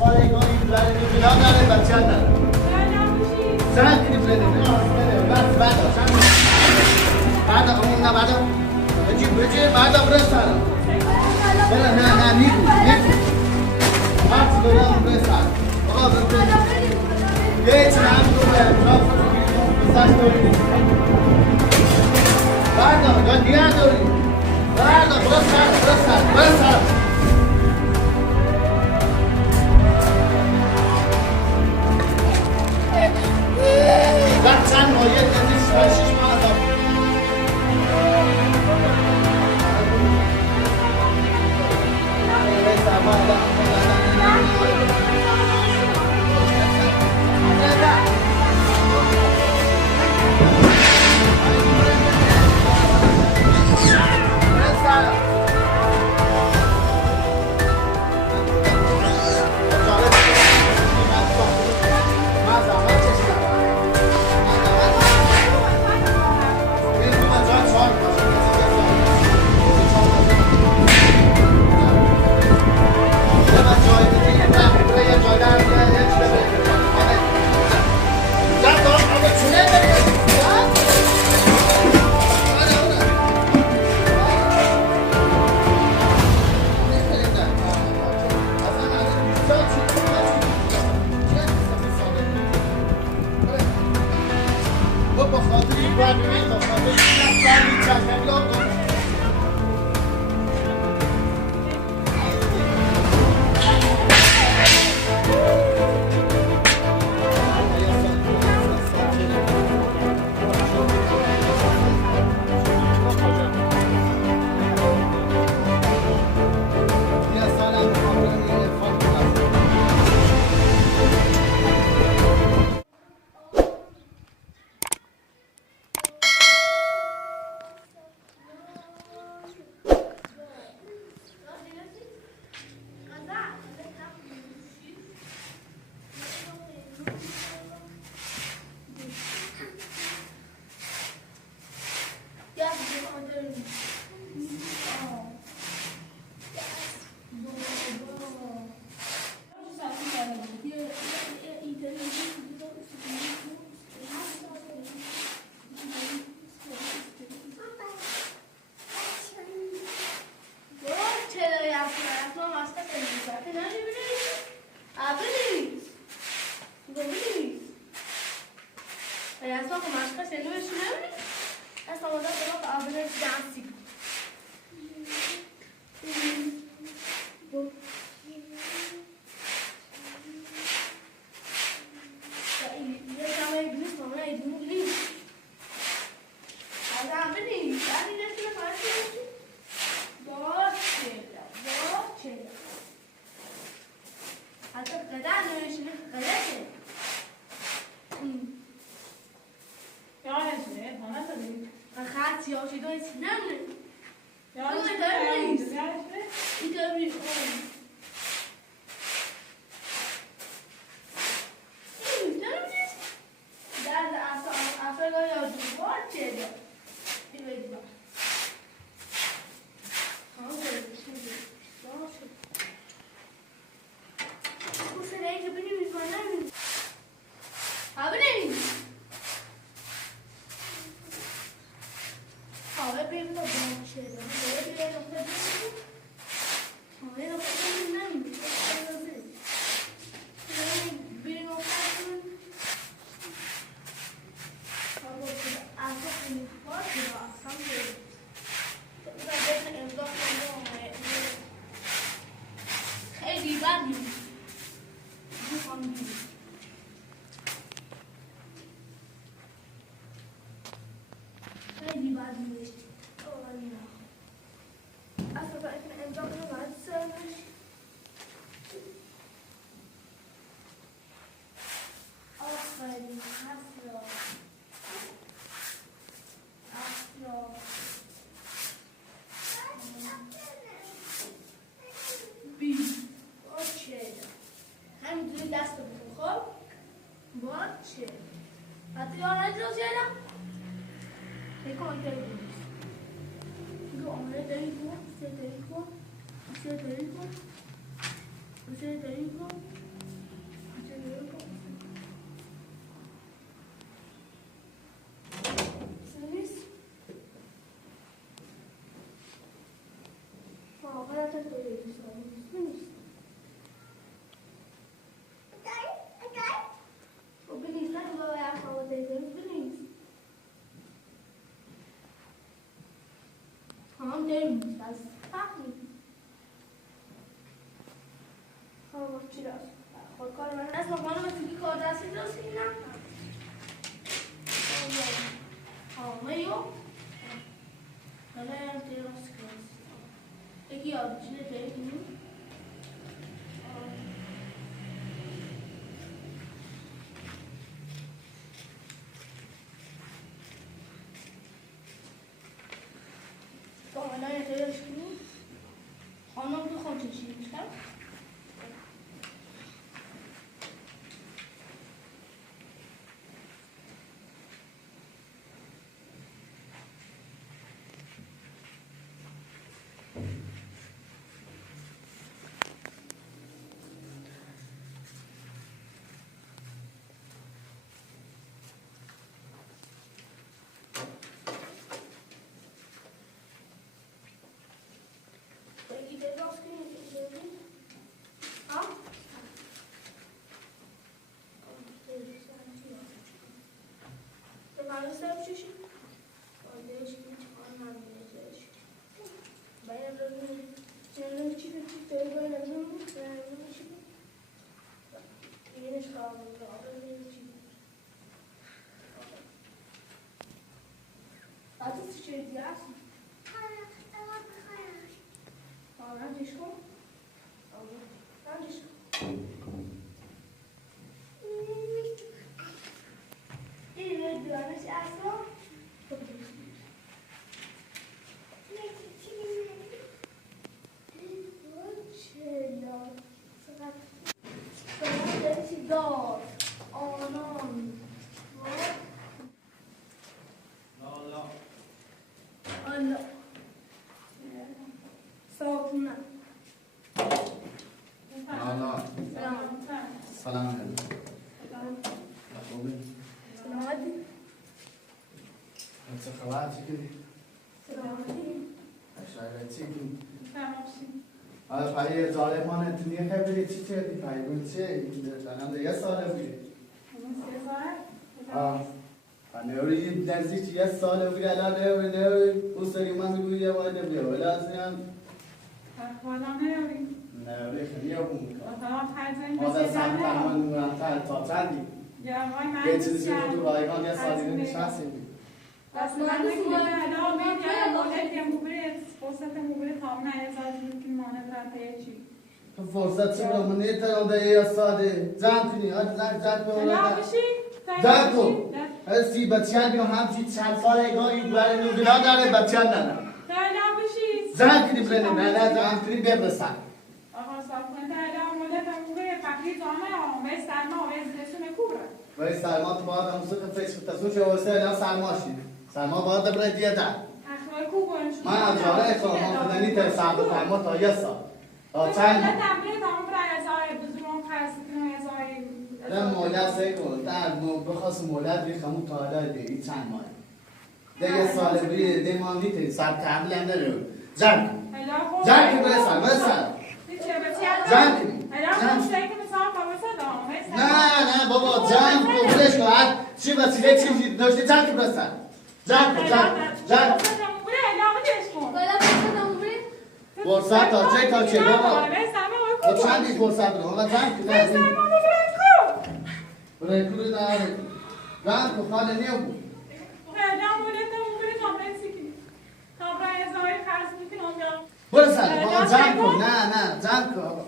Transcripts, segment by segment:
سال ایگان این برای میلان داره بچه داره زن کنی بده بعد اون نه بعد بعد برسان بله نه نیکو هفت دلار برسان آقا برسان یه چند دو بعد دیگه داری بعد برسان بعد چند مایه دادیش 6 ماه دار Você é سلام علیکم. خوبی؟ سلامتی. چه خبر چیکاری؟ سلامتی. اشاره چیکی؟ تماشی. آره پای ظالمانه دنیا خبری چی کردی؟ پای بود چه؟ الان دیگه ساله بودی. نوری نزدیک یه ساله بودی الان نوری بوسری من میگویی یه وایده بیا ولی از اینم نوری خیلی هم مادر سمتر من نورمتر تا چندی یه چیزی که تو رایگان یه سالی رو نشستی بید فرصت چه برای من نیتر آده یه ساله جمع کنی جمع کن هستی بچه‌ها بیان همچین چند ساله گاهی برای نوگلا داره بچه‌ها نداره جمع کنی برای نه جمع کنی ببرسن وای سرما تو باید هم سوخت فیش کتاسون شو واسه الان سرما شید سرما باید برای دیگه در من از جاره اکرام خدنی تا سرما تا یه سال تا چند الان مولد سکن در بخواست مولد بیخمون تا حالا دیگه چند ماه دیگه سال بری دیگه ما نیتیم سر تحمیل هم نرو جمع کن جمع کن برسن جمع کن نه بابا جمع کن برش کن هر چی وسیله چی داشتی جمع کن برسن جمع کن فرصت تا چه بابا چندی فرصت رو جمع کن برای کوری داره جمع کن خاله نیم برسن بابا جمع کن نه جمع کن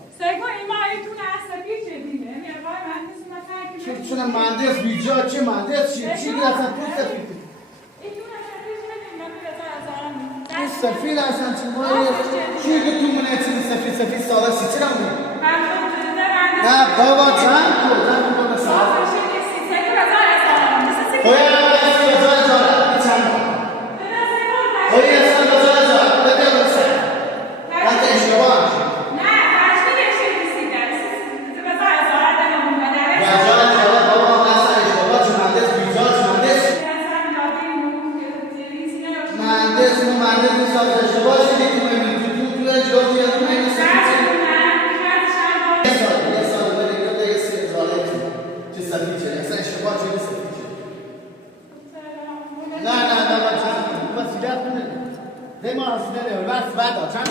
چون مهندس بیجا چه مهندس چی برسن تو سفید اصلا چی مایی چی که تو منه چی سفید ساله سی چرا میگی نه بابا جمع کن بابا ساله مهندس ما هستنه بس بعدا چند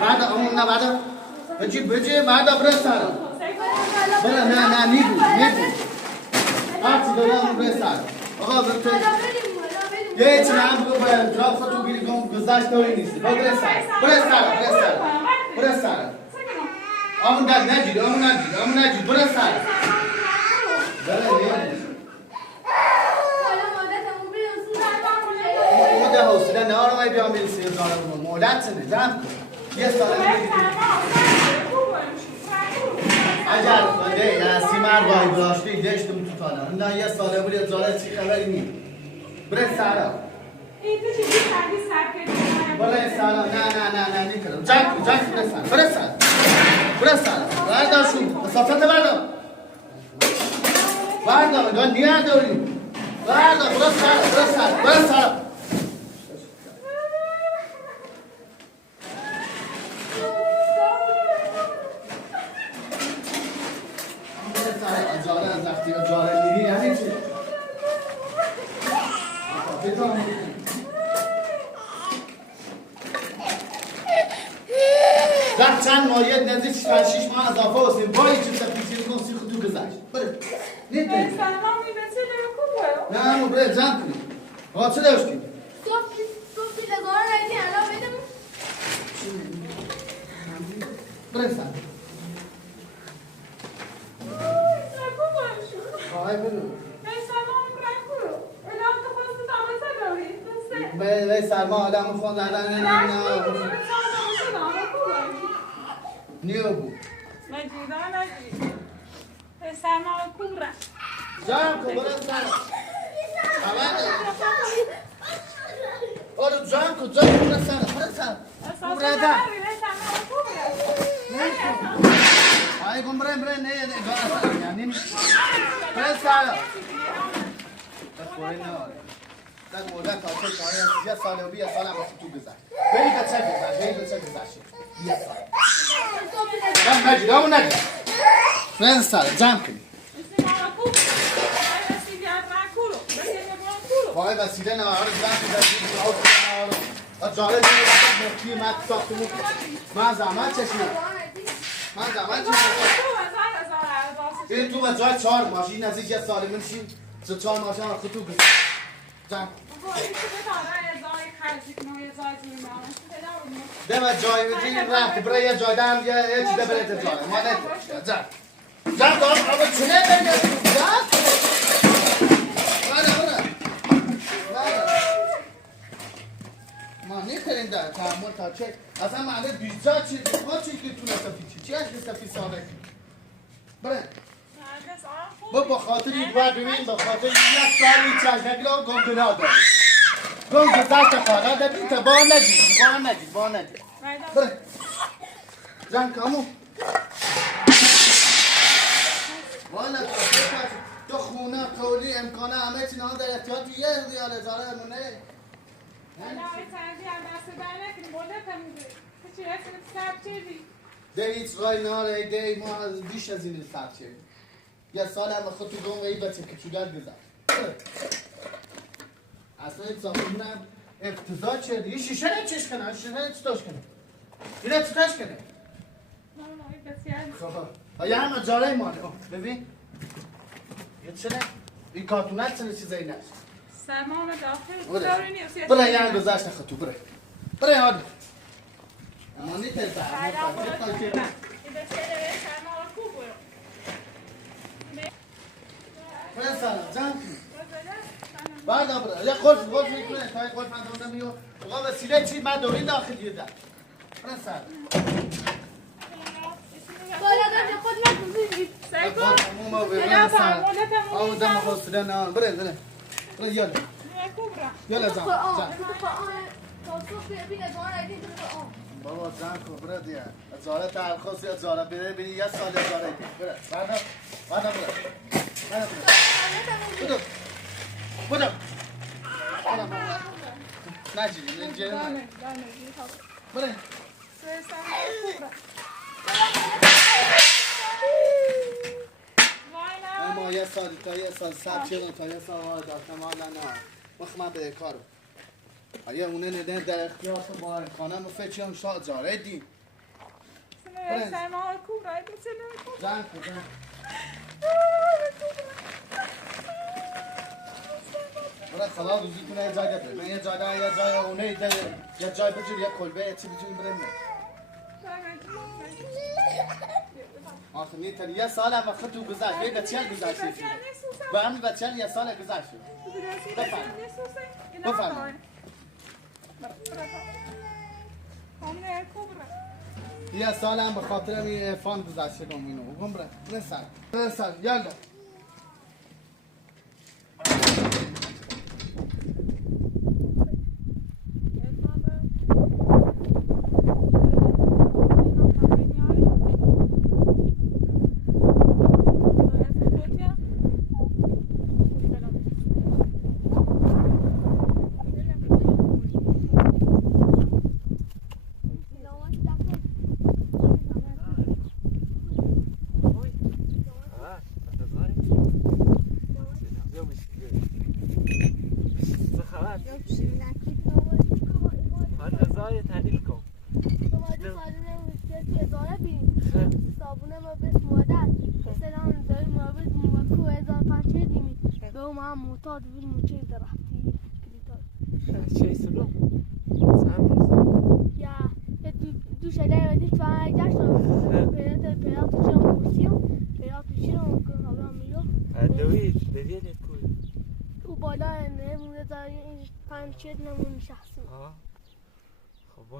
بعدا اون نه بعدا بجی بعدا برسان بله نه نیبو آتی دارم برسان آقا برته یه چی هم بگو باید دراب خطو بیری گم گذاشت دوری نیستی با برسان آمون نجید برسان بله مده حوصله نه آرامای بیام بیرسی دارم مولت سنه جمع کن یه سال اگر خواهده یا سیمر بای براشتی دشتم تو تالا نه یه ساله بودی زاره چی خبری نیم بره سارا بله سارا نه نیکرم جنگ بره سارا بردار شو مسافت بردار گاه نیه داریم بردار بره سارا اجاره از وقتی اجاره میری یعنی چی؟ در چند ماهیت نزدیک 6 ماه اضافه هستیم بایی چی سفیسی کن سیخ تو گذشت بره نیت بره نه همو بره جمع کنی آقا چه دوشتی؟ صبحی لگاه رایدی الان بدم بره سن خواهی بلو به سرما آدم خون نه نیو بود جمع کن برای سرما آره جمع کن برای سرما برای آی گم برای نه یعنی برای سرما بخوری نه در مورد کاسه کاری یه سال و 20 سال هم تو گذشت بری که چه گذشت یه سال نجید همون نجید برای سال جمع کنی خواهی وسیله نه آره جمع کنی جاره مفتی من ساختمون من زمان چشمم این تو جای 4 ماشین نزدیک یه سالی منشین 4 ماشین خطو گذشت جمع دم جای میگی رفت برای یه جای دم یه چیز برای جای ما نه جمع دار اما چنه بگه جمع ما نکنیم در تعامل تا چه اصلا معله بیزا چی دیگه چی که تو نصفی چی هست نصفی سابق بره با خاطر این باید ببین با خاطر یک سالی چشمکی رو گم دنا داری گم گذشت خواهد دبین تا با نجید بره جان کامو والا تو خونه قولی امکانه همه چی نها در احتیاط یه ریال هزاره امونه ده هیچ رای ناره ده ما بیش از این سر چه یه سال هم خود تو گم ای بچه که چودر گذار اصلا این ساختمونم افتضاح چه دیگه شیشه نه چش کنه شیشه نه چطاش کنه اینه چطاش کنه خب یا هم اجاره مانه ببین یه چنه این کارتونت چنه چیزایی نشت سرمان داخل بره یه هم گذاشت خطو بره یاد اما نیتر بره سلام جمع کن بعد بره یه قلف میکنه تا یه قلف اندام نمیو آقا وسیله چی من دوری داخل دیده بره سلام بالا داشت خود نکنید بره یالا جان بابا جان کو بره دیگه اجاره درخواست اجاره بره بری یه سال اجاره بره بعد بودم نجیری نجیری بره اما یه سال تا یه سال سب چیدم تا یه سال داشتم حالا نه مخمه به کارو آیا اونه ندن در اختیار با خانه مفتی هم شاد جاره دی سرما کوبرای بسنه زن کن برای خلا روزی کنه یه جای داره من یه جای اونه یه جای بجور یه کلبه چی بجور برمه آخه نیتر یه سال هم وقت تو گذشت یه بچه گذشته شد و همین بچه یه سال گذشت شد بفرم یه سال هم به خاطر این فان گذشته گم اینو گم بره نسر یالا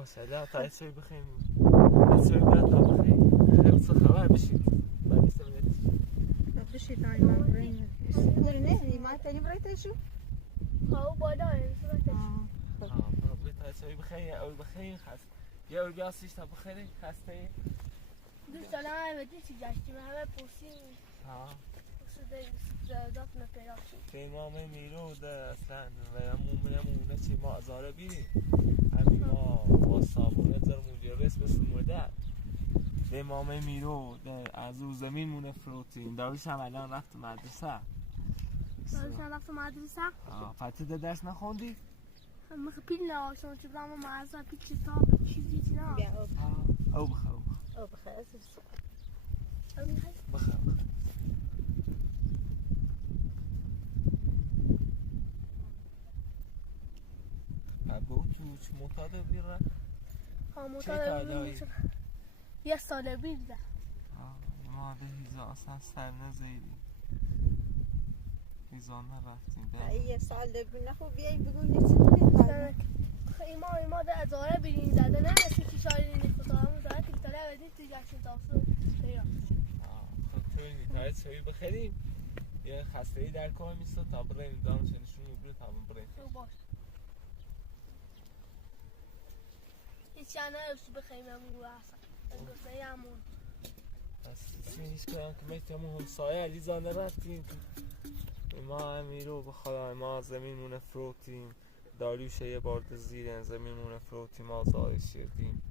سلام تعال سوي بخيم سوي بلا بخيم خلص خلاص بشي بعد استمرت بشي تاني ما برين نهني ما تاني بريت شو هاو بالا بغيت سوي بخيم او بخيم خاص يا ولي بياسيش تا بخير خاصتي دوست دارم بدی چی گشتیم همه پرسیم داد نپیدا شد امام میرو ده اصلا و همونه چی ما ازاره بیریم همین ما با صابونه در مجرس مثل مدر امام میرو از او زمین مونه فروتیم داروش هم الان رفت مدرسه فتح ده درس نخوندی؟ مخ پیل نه شما چه برام معذب پیل کتاب چیزی نه بیا او بخیر ابو چه معتاد بیره؟ معتاد یه سال بیرده ما به هیزا اصلا سر نزیدیم هیزا نرفتیم یه سال بینه خوب بیایی بگوی نچه ما ده ازاره بیرین زده نه نسی که شایدی نخوطا همون زاره تکتاله بدید تو جشن تافسون خب تو این تایید سوی بخیریم یه خسته ای در کار میسته تا بریم دارم چنشون میبره تا بریم باش هیچی نه رسو بخیریم همون رو اصلا گفته همون پس هیچ کنم که میتونم همسایه علیزا نرفتیم ما امیرو بخدا ما زمینمون فروتیم داریوشه یه بارد زیرن زمینمون فروتیم آزای شیردیم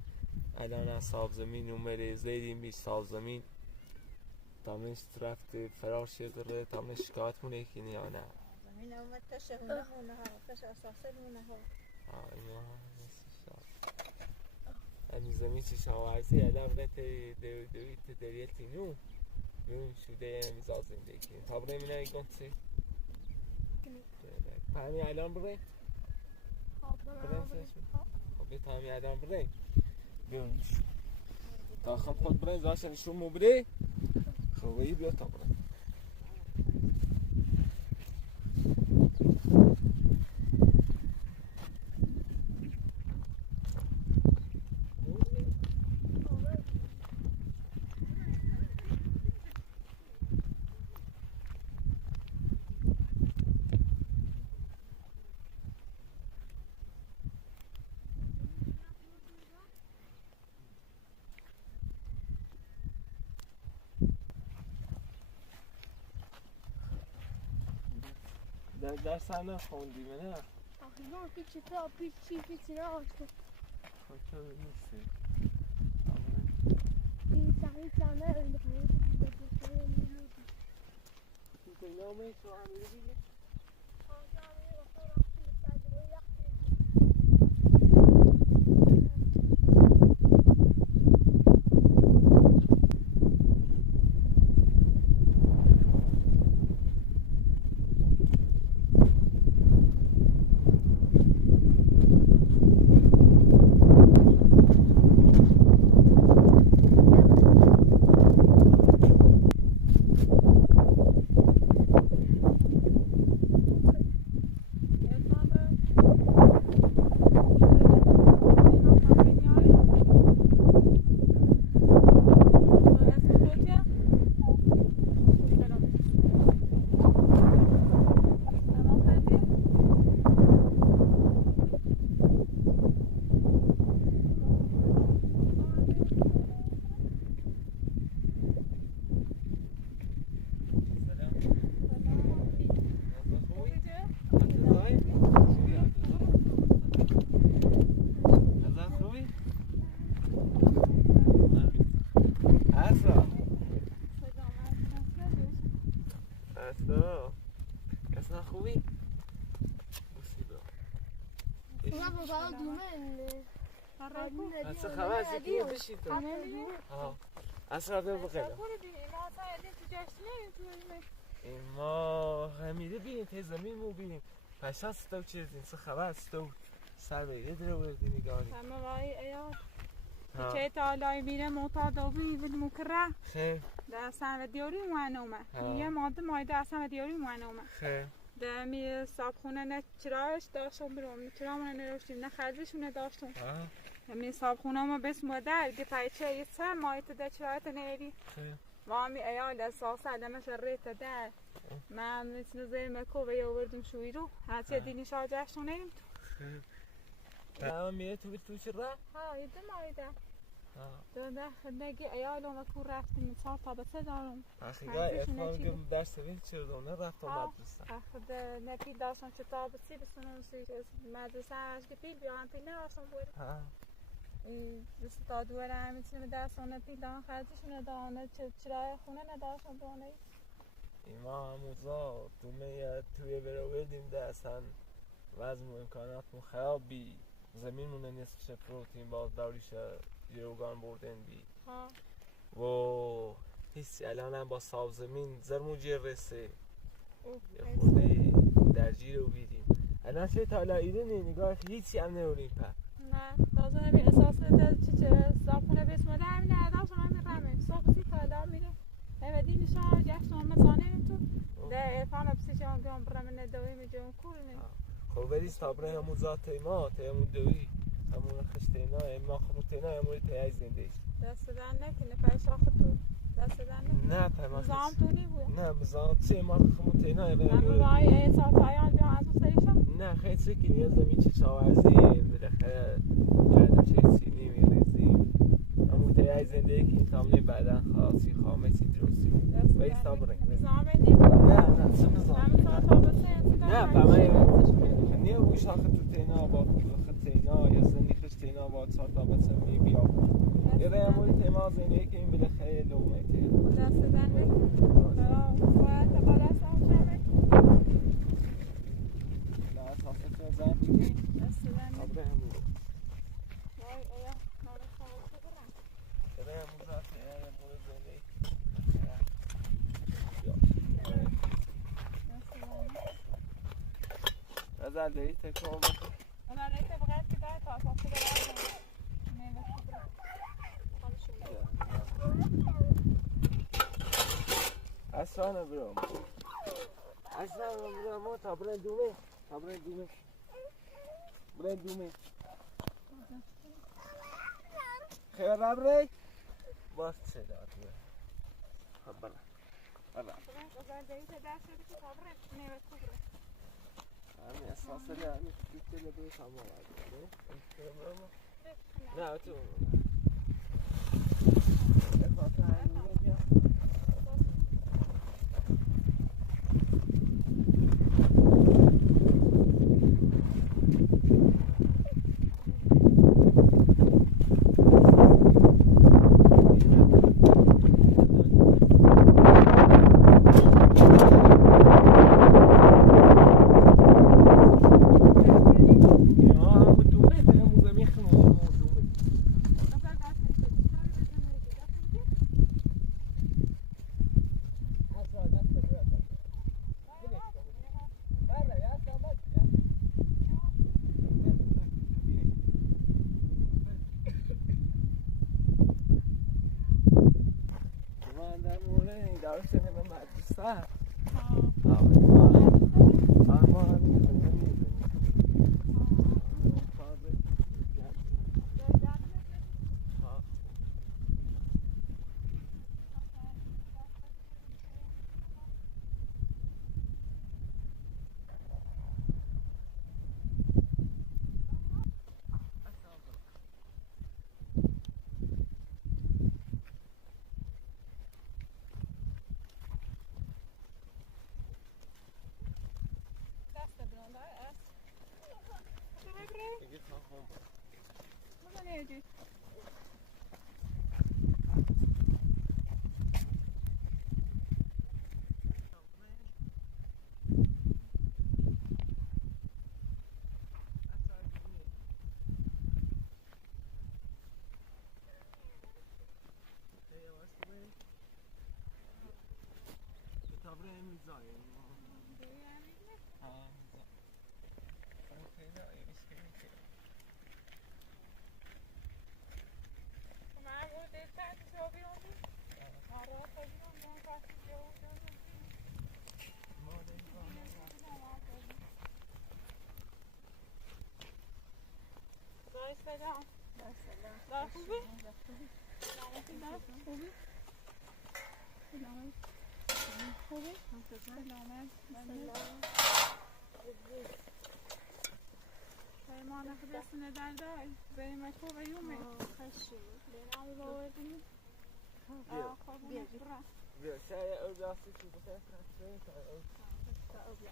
الان از صاحب زمین اومده زیدیم بیش صاحب زمین تامنش رفت فرار شده تامنش شکایت مونه که یا نه زمین اومد تشه هونه هونه ها تشه اساسه هونه ها اینا همین زمین چی شواهزی الان بگه دویت دریلتی نو میون شده میزا زندگی تا برای منه ایگون چی؟ همین الان برای؟ خب تا همین الان برای؟ بیون تا خب خود برای زاشن شروع مو برای؟ خوبی بیا تا برای درس هم نخوندیم نه؟ آخی نه پیچی تا پیچی نه آشکو خب چرا نیستی؟ این تحریک نه اینده کنید تو نامه تو همیده دیگه؟ آجا همیده وقتا رفتیم سرگوی یختی اصلا خوبی؟ ما بابا دومه اصلا خبر سکنی بشید تو اصلا رفته بخیرم ما همیده بینیم تی زمین مو بینیم پشت ستو چیزیم سه خبر ستو سر بگه داره وردی نگاری همه وای ایار که تا لای میره معتاد بید مکره خیر در سن و دیاری معنومه یه ماده مایده اصلا و دیاری معنومه خیر در می صابخونه نه چراش داشتم برام چرامونه نروشتیم نه خرجشونه داشتم می صابخونه ما بس مادر دی پایچه یه سر مایت ده چرایت نیری مامی ایال اساس علمه شریت ده من مثل زیر مکو و یا وردم شوی رو هرچی دینی شاجشتون نیم تو میره تو بیت تو چرا؟ ها یه مایده ده نگی ایال و مکو رفتیم چهار تا بسه دارم اخیگاه افهم گم درس بید چرا دونه رفت مدرسه خود نپی داشتم چه تا بسی بسنون مدرسه هشت پیل بیان پیل نراشتم بود دست تا دوره همیتونم درس اون نپی دان خرجشون دانه چرای خونه نداشتم دانه ما هموزا دومه توی برویدیم ده اصلا وزن و امکاناتمون خراب بی زمینمونه نصف پروتین باز دوریش یروگان بردن بی و حسی الان هم با ساب زمین زرموجی رسه یه خورده درجی رو بیدیم الان چه تا لایده نگاه هیچی هم نوریم پر نه تازه همین اساس چه صابخونه بسمده همین نداشت همین رمه صبحی تا لا میره نمیدی نشان گشت هم مزانه تو ده ارفان بسی چه هم گم برمه ندوی میجون کول نیم خب ولی تابره همون ذات ما همون دوی همون خشتینا اما خموتینا همون تیای زنده دست دن نکنه پیش آخه تو دست دن نکنه نه پیما مزام تو نی بود نه مزام چه ما خموتینا همه وای ایسا تایان بیا از اون سریشم نه خیلی سکی نیاز زمین چه چاورزی بالاخره بعدم چه سینی میریزیم همون تیای زنده که این تامنه بعدا خاصی خامه چی درستی ولی تابره مزام نی بود نه چه مزام همه تا تا بسه نه پیما نه روی شاخه تو تینا با خطینا یا زنی خشتینا با چهار تا بچه می بیا یه ده همون تیما زنیه که این بله خیلی لومه تینا دست دن نکنه باید با دست هم شمه نه اساسه تو زن بودی دست دن نکنه تابره همون وای ایا ناره خواه برم یه ده همون ذاته همون زنی نظر داری تکرار بکن انا لقيت بغيت كده فاصل كده اصلا برام اصلا برام تا برای دومه خیلی ربری باست چه داد خب بله همین اساسه همین فکر نبود تمام نه تو میزا سلام. دار خوبی؟ خوبی؟ سلامت. ما نخواهد سنه دردای بریم اکو و یومه خشی بریم باوردیم بیا بیا شاید او راستی چی بخیر خسته تا اوبیا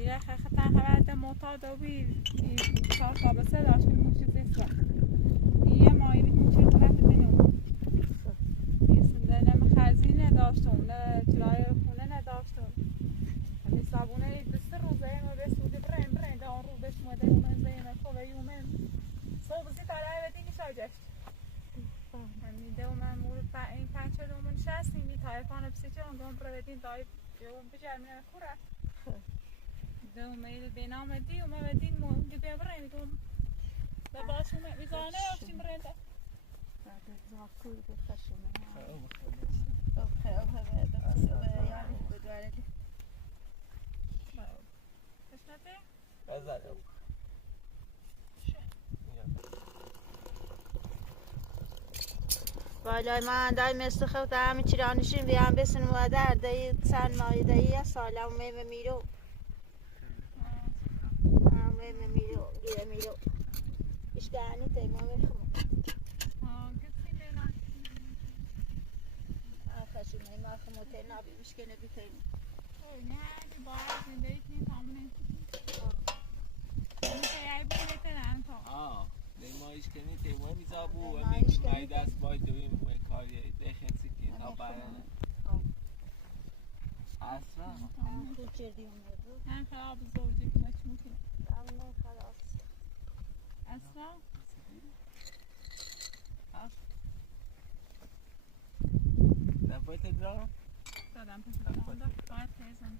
میره خطا خبرت معتاد وی چهار سابسه داشت میشه زیسته یه ماهی میشه طرف دنیو نه خزینه داشتم نه جلای خونه نداشتم همین صابونه دست روزه ما بس بودی بریم دار رو بس مده من زين خوبه یومن صبح زی طالع بدینی شاجش همین دو من مورد این پنچه دو من شستیم می تایفان بسیچه اون برو بدین دای اون بجرمه خوره دو میل بینام دی و ما بدین مو گبه بریم دوم و باش اومد میزانه اشتیم رنده بعد زاکول بخشیم خیلی یعنی بدوارد کشنته بزنم بالای من دای مثل خود همه چی رانشیم بیان بسن مادر دایی سن مایی دایی سالم میمه میرو میمه میرو گیره میرو اشتانی تیمه میخوام گفتی لینا آخشی میمه خموته نبی مشکل بی تیمه نه دی باید زندگی کنیم تامونه میشه یای بوده تنم تو مایش کنی تیمه میزابو و می دست باید دویم کاری دخن سکی تا برنه اصلا خوب چردی اومد هم خراب زوجی که مچ میکنه همه خلاص اصلا نباید ادرام؟ دادم پس دادم باید تیزم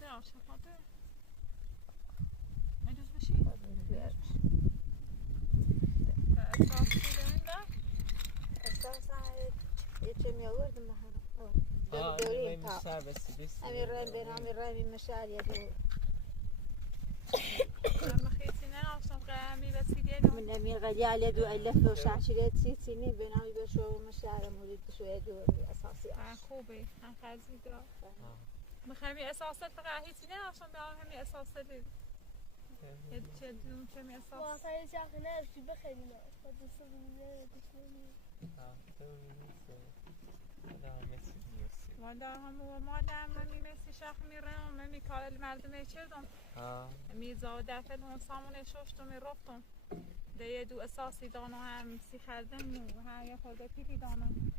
دراش خاطر مجوز بشی؟ احساس شده این ده؟ احساس یه چه می آوردم محرم دوریم تا همین رای بین همین رای مشار یه دور من خیلی نه آفتم قهمی بسیدی نو من نمی غلیال دو الف و شعشرت سینی بین همی بشو مشار مورد شو دور اساسی خوبه هم خزی درا مخمی اساسات فقط هیچی نه آفتم به همین اساسات یه چه دون چه می اساس واقعا چه نه چی بخری نه خود سوینه دشمنی والا همو مادم من میسی شخ میرم من میکال مردم چردم میزا دفعه اون سامون ششتم رفتم ده دو اساسی دانو هم سی خردم نو ها یا خورده پیری دانم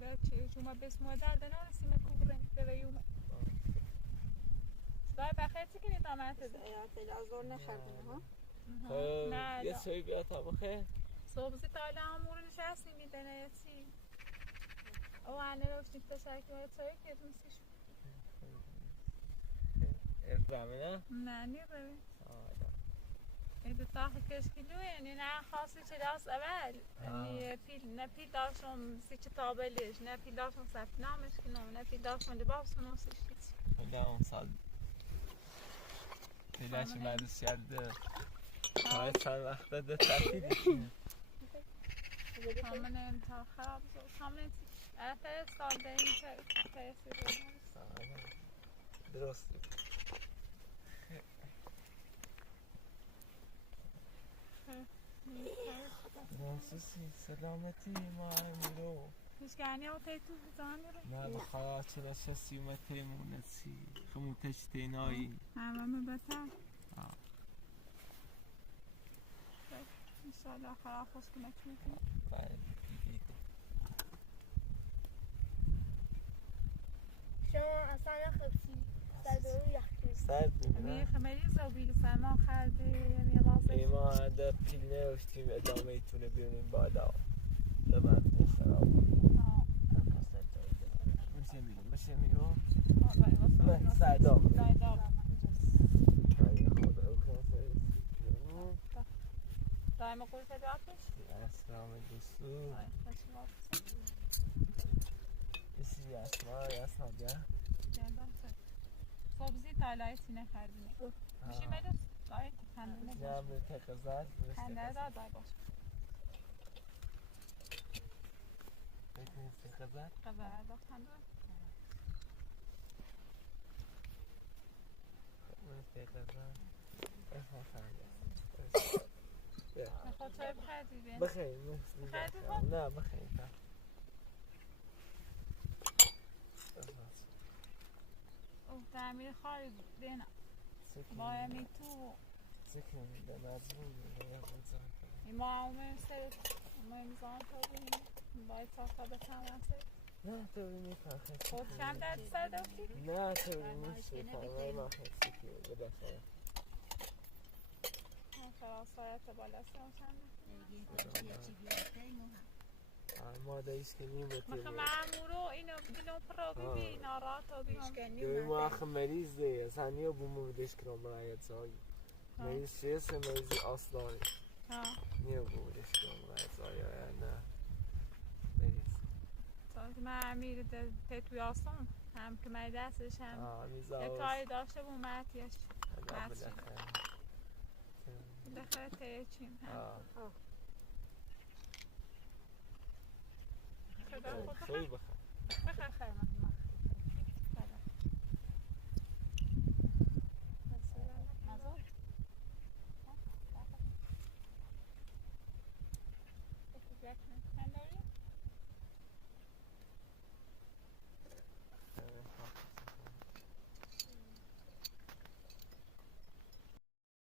ده چه شما بس مادر ده نرسی مکوبرن ده یوم دای بخیر چی کنید آمد ده لازور نخردن ها نه یه سوی بیا تا بخیر صبح زی تایله همون رو نشستی میدنه یا چی او انه رو شکتا شرکی باید سایی که دوستیش ارفرمه نه؟ نه نی روی ایده تاخ کشکیلو یعنی نه خاصی چه داست اول نه پیل داشتم سی چه تابلش نه پیل داشتم سفت نامش کنم نه پیل داشتم لباس نوستش هیچ خدا اون سال پیلهش مدرس یاده های سال وقت ده تفیدش همون امتا خراب زود همون افر سال ده این تأثیر درسته ناسوسی سلامتی ما امیرو تشكعني أو تيتو زاني نه بخدا چرا شسیومه تیمونسی خموتش تینایی همه بسر آه انشالله خراب خوش کنک میکنی باید دیگه شما اصلا نخبسی سردارو یختی سرد میگه میبینه خمری زوبیل فرمان خرده یه واسه ایما هنده پیل نوشتیم ادامه ایتونه بیرونیم بادا ببند خراب بشه میرون نه سردا دائما قول تدافش اسلام دوستو اسی اسما بیا صبزی تالای سینه خردینه میشی مدرس دای خنده جمع تقضت خنده دار دای باش بکنید تقضت قبر دا خنده نخواد چای بخردی بین بخیر بخردی خود؟ نه بخیر اوه تعمیر خواهی بینم با امی تو سکن به مضمون ما اومه سرت اومه امزان تا بینیم باید تا به تمام سرت نه تو بینی پرخه خود کم درد سر داشتی؟ نه تو بینی شفرمای ما خیلی سکیه بدفعه فراسایت بالا سرسنده مادهیش که نیمه مخه معمورو اینو بلون پرو ببین ناراتو بیان یوی ما اخه مریض ده سنیو بومو بدش کرام برایت زایی مریض شیست مریضی اصلانی نیو بومو بدش کرام برایت زایی یا نه مریض ساعت من امیر تتوی آسان هم که من دستش هم یه کاری داشته بوم مهتیش بخیر تیچیم هم خیلی بخیر بخیر خیلی